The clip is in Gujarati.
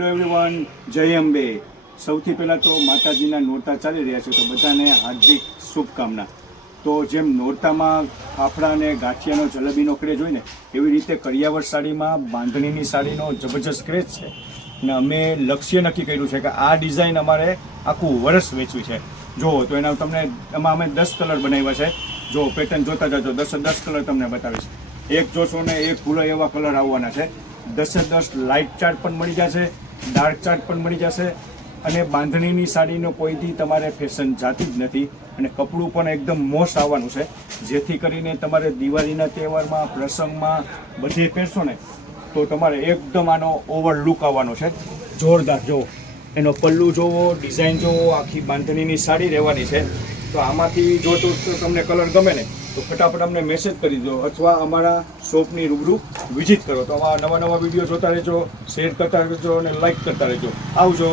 હેલો એવરીવન, જય અંબે. સૌથી પહેલાં તો માતાજીના નોરતા ચાલી રહ્યા છે, તો બધાને હાર્દિક શુભકામના. તો જેમ નોરતામાં ફાફડા અને ગાંઠિયાનો જલેબીનો ક્રેઝ હોય ને, એવી રીતે કરિયાવર સાડીમાં બાંધણીની સાડીનો જબરજસ્ત ક્રેઝ છે. અને અમે લક્ષ્ય નક્કી કર્યું છે કે આ ડિઝાઇન અમારે આખું વરસ વેચવી છે. જુઓ તો એના તમને એમાં અમે 10 કલર બનાવ્યા છે. જો પેટર્ન જોતા જજો, 10 કલર તમને બતાવીશ. એક જોશો ને એક ભૂલો એવા કલર આવવાના છે. 10 લાઇટ ચાર્ટ પણ મળી જશે, ડાર્ક ચાર્ટ પણ મળી જશે. અને બાંધણીની સાડીનો કોઈથી તમારે ફેશન જાતી જ નથી. અને કપડું પણ એકદમ મોસ્ટ આવવાનું છે, જેથી કરીને તમારે દિવાળીના તહેવારમાં, પ્રસંગમાં બધે પહેરશો ને તો તમારે એકદમ આનો ઓવર લુક આવવાનો છે. જોરદાર. જુઓ એનો પલ્લુ જોવો, ડિઝાઇન જોવો, આખી બાંધણીની સાડી રહેવાની છે. તો આમાંથી જો તો તમને કલર ગમે ને તો ફટાફટ અમને મેસેજ કરી દો, અથવા અમારા શોપની રૂબરૂ વિઝિટ કરો. તો આવા નવા વિડીયો જોતા રહેજો, શેર કરતા રહેજો અને લાઈક કરતા રહેજો. આવજો.